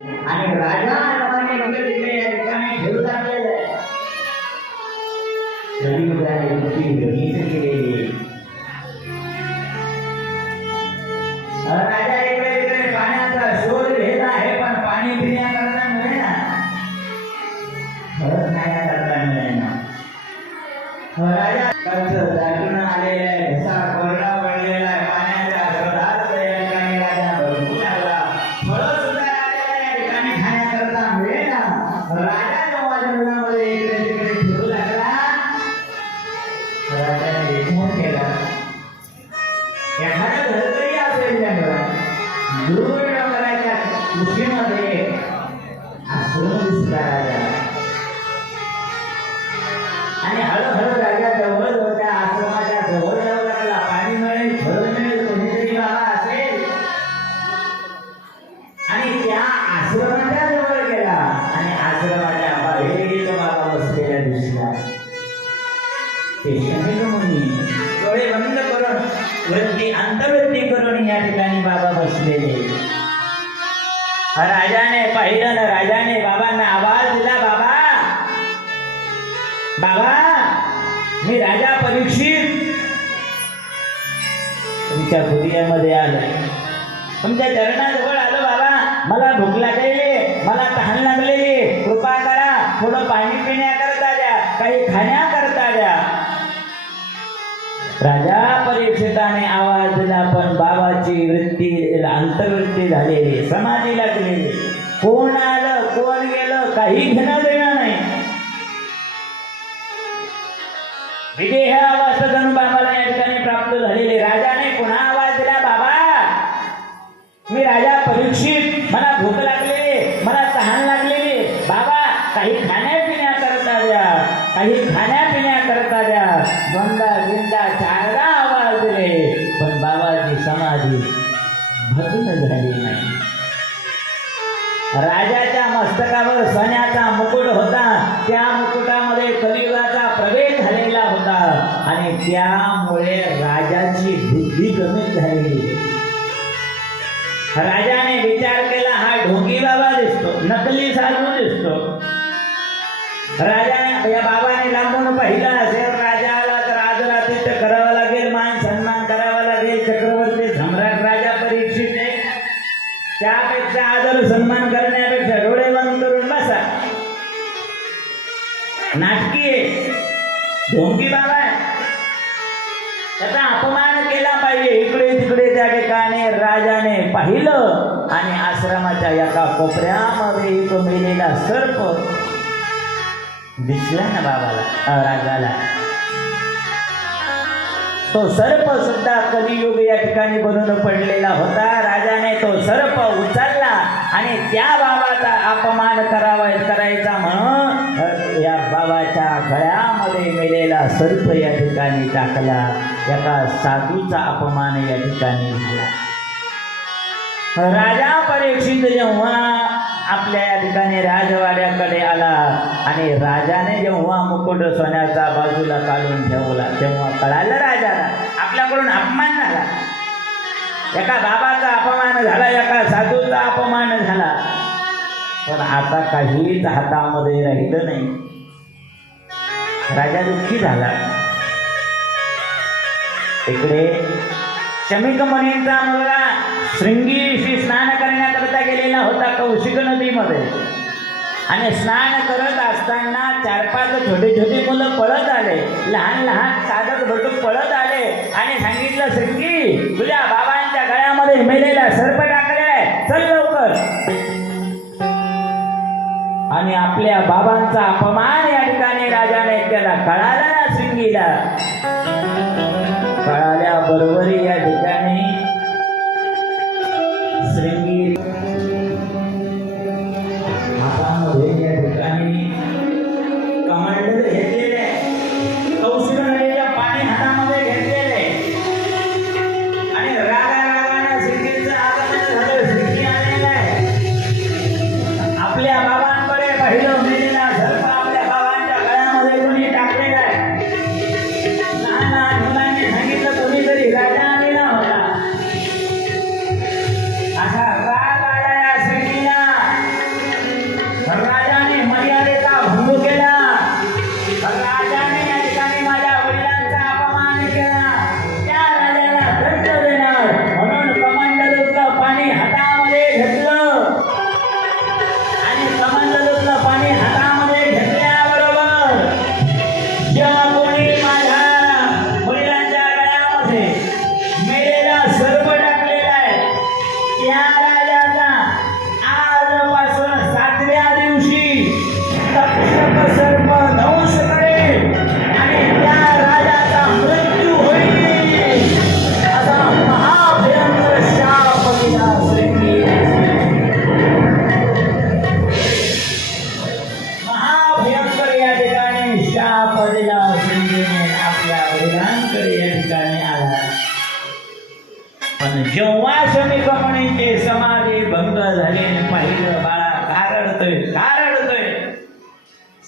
आणि राजा रमाने इकडे तिकडे या ठिकाणी फिरू लागलेलं आहे कलियुगाने तुमच्या हृदयामध्ये आलं. तुमच्या चरणाजवळ आलो बाबा. मला भूक लागलेली मला तहान लागलेली कृपा करा. थोडं पाणी पिण्याकरता द्या. काही खाण्याकरता द्या. राजा परीक्षिताने आवाज दिला पण बाबाची वृत्ती अंतर्वृत्ती झालेली समाधी लागलेली कोण आलं? कोण गेलं? काही घेणं देणं नाही विजय ह्या अवस्था जणू बाबाला या ठिकाणी प्राप्त झालेले राजाने पुन्हा आवाज दिला बाबा मी राजा परीक्षित. मला भूक लागले मला तहान लागलेली. बाबा काही खाण्यापिण्याकरता द्या काही खाण्यापिण्याकरता द्या. दोनदा तीनदा चारदा आवाज दिले पण बाबाची समाधी भग्न झाली नाही. राजाच्या मस्तकावर सोन्याचा त्यामुळे राजाची बुद्धी कमी झाली राजाने विचार केला हा ढोंगी बाबा दिसतो नकली साधू दिसतो. राजा या बाबाने लांबून पाहिलं असेल राजाला तर आज रात्रीचं करावं लागेल मान सन्मान करावा लागेल. चक्रवर्ती सम्राट राजा परीक्षित आहे. त्यापेक्षा आदर सन्मान करण्यापेक्षा डोळे बंद करून बसा. नाटकी आहे. ढोंगी बाबा त्या ठिकाणी राजाने पाहिलं आणि आश्रमाच्या एका कोपऱ्यामध्ये एक मेलेला सर्प दिसला ना बाबाला राजाला. तो सर्प सुद्धा कलियुग या ठिकाणी बनून पडलेला होता. राजा तो सर्प उचलला आणि त्या बाबाचा अपमान करावा करायचा म्हणून या बाबाच्या गळ्यामध्ये मेलेला सर्प या ठिकाणी टाकला. एका साधूचा अपमान या ठिकाणी झाला. राजा परीक्षित जेव्हा आपल्या या ठिकाणी राजवाड्याकडे आला आणि राजाने जेव्हा मुकुट सोन्याचा बाजूला काढून ठेवला तेव्हा कळालं राजाला. आपल्याकडून अपमान झाला. एका बाबाचा अपमान झाला एका साधूचा अपमान झाला. पण आता काहीच हातामध्ये राहिलं नाही. राजा दुःखी झाला. इकडे शमिक मुनींचा मुलगा शृंगीशी स्नान करण्याकरता गेलेला होता कौशिक नदीमध्ये. आणि स्नान करत असताना चार पाच छोटे छोटे मुलं पळत आले. लहान लहान साधक भटूक पळत आले आणि सांगितलं शृंगी तुझ्या मेलेला सर्प टाकलाय चल लवकर. आणि आपल्या बाबांचा अपमान या ठिकाणी राजाने केला. कळाला ना शृंगीला कळाल्याबरोबर या ठिकाणी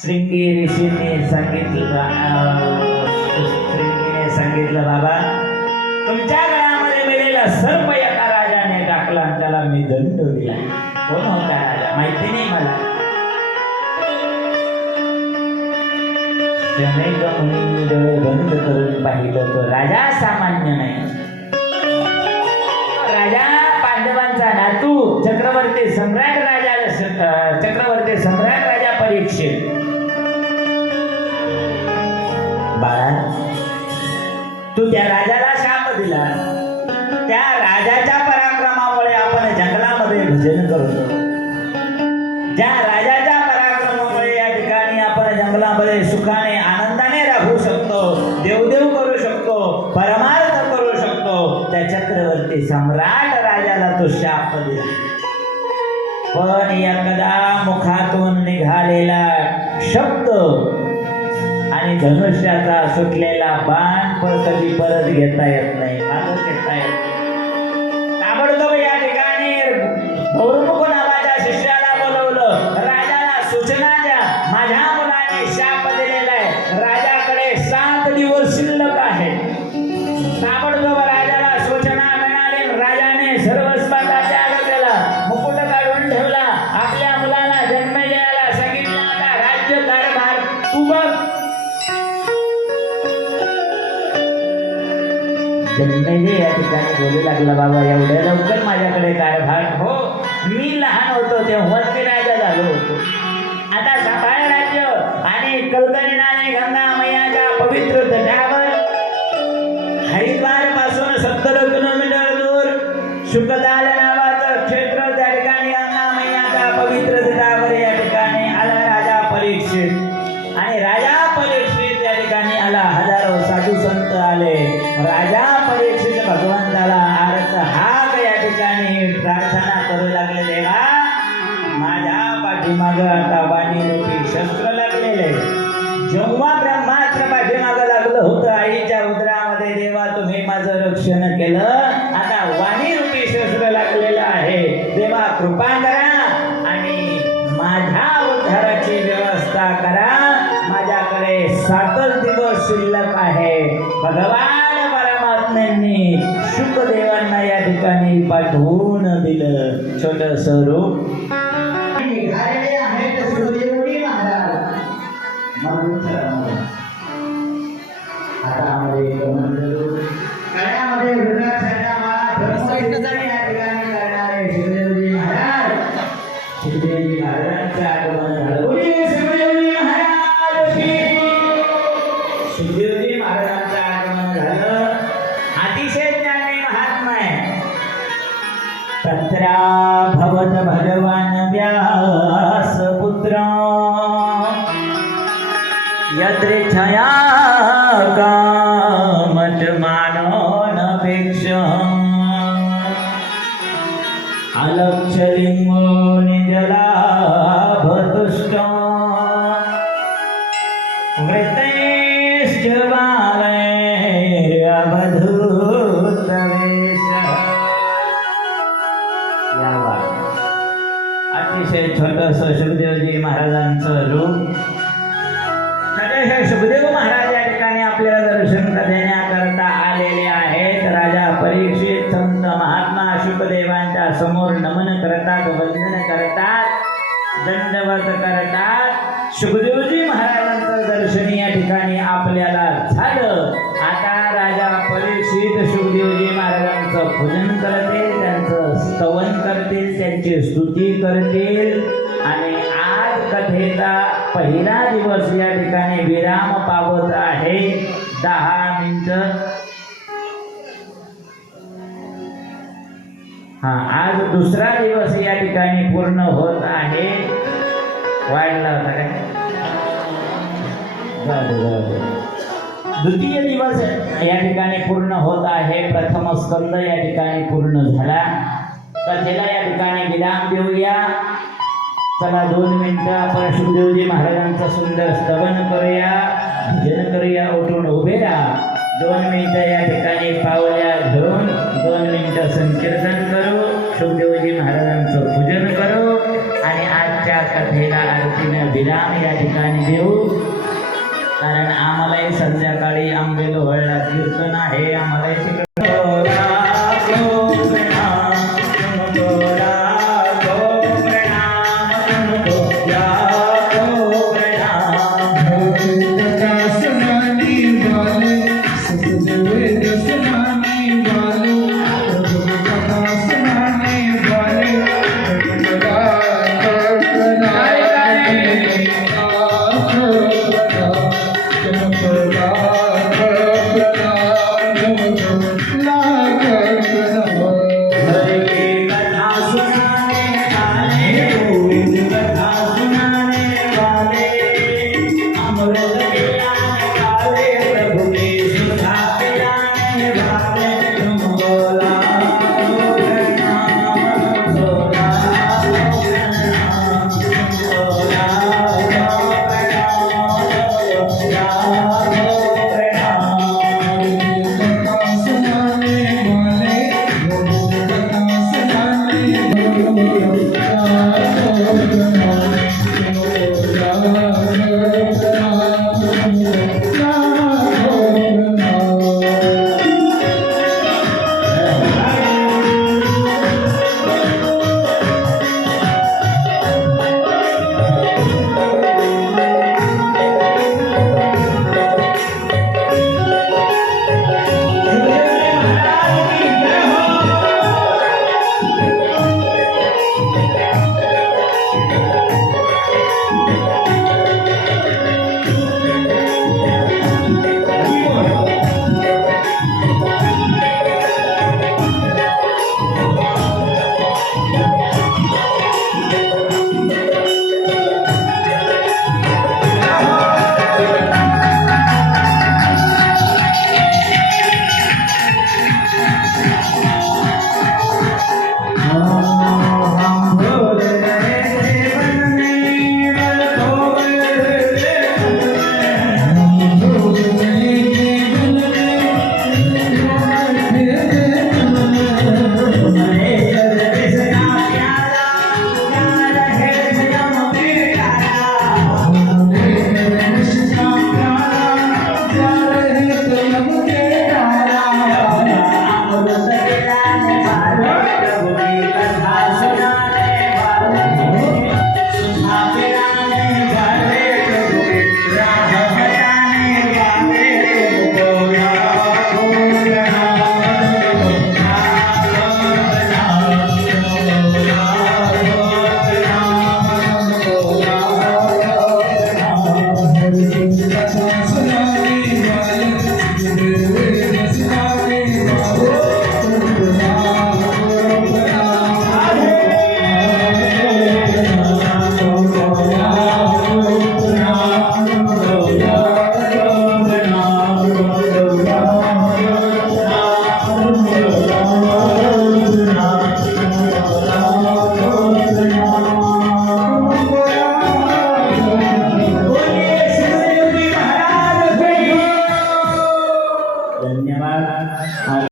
श्रृंगी ऋषीने सांगितलं श्रृंगीने सांगितलं बाबा तुमच्या घरामध्ये मिळेला सर्प एका राजाने टाकला आणि त्याला मी दंड दिला. कोण होता राजा? माहिती नाही मला. त्याने गमनी बंद करून पाहिलं. तर राजा सामान्य नाही. राजा पांडवांचा नातू चक्रवर्ती सम्राट राजा चक्रवर्ती सम्राट राजाला तो शाप दिला. पण एकदा मुखातून निघालेला शब्द आणि धनुष्याचा सुटलेला बाण पण कधी परत घेता येत नाही. बोलू लागला बाबा एवढ्या लवकर माझ्याकडे कारभार. हो मी लहान होतो तेव्हा मी राजा झालो होतो. पाठीमाग आता वाणी रूपी शस्त्र लागलेले. जेव्हा ब्रह्मास्त्र पाठीमाग लागलं होतं आईच्या उदरामध्ये देवा तुम्ही माझं रक्षण केलं. आता वाणी रूपी शस्त्र लागलेलं आहे. देवा कृपा करा आणि माझ्या उद्धाराची व्यवस्था करा. माझ्याकडे सातच दिवस शिल्लक आहे. भगवान परमात्म्यांनी शुकदेवांना या ठिकाणी पाठवून दिलं. छोट स्वरूप ज्ञानी महात्मा आहे तत्रा भवत भगवान व्यास पुत्र यदृच्छया का छोटस सुखदेवजी महाराजांचं रूप. छोटेसे सुखदेव महाराज या ठिकाणी आपल्याला दर्शन देण्याकरता आलेले आहेत. राजा परीक्षित संत महात्मा शुकदेवांच्या समोर नमन करतात वंदन करतात दंडवत करतात. सुखदेवजी महाराजांचं दर्शन या ठिकाणी विराम पावत आहे. दहा मिनिट. हा आज दुसरा दिवस या ठिकाणी पूर्ण होत आहे. वाढला होता काय? द्वितीय दिवस या ठिकाणी पूर्ण होत आहे. प्रथम स्कंद या ठिकाणी पूर्ण झाला. कथेला या ठिकाणी विराम देऊया. चला दोन मिनिटं आपण सुखदेवजी महाराजांचं सुंदर स्तवन करूया. भजन करूया उठून उभे राहा. दोन मिनिटं या ठिकाणी पावल्या घेऊन दोन मिनिटं संकीर्तन करू. सुखदेवजी महाराजांचं पूजन करू.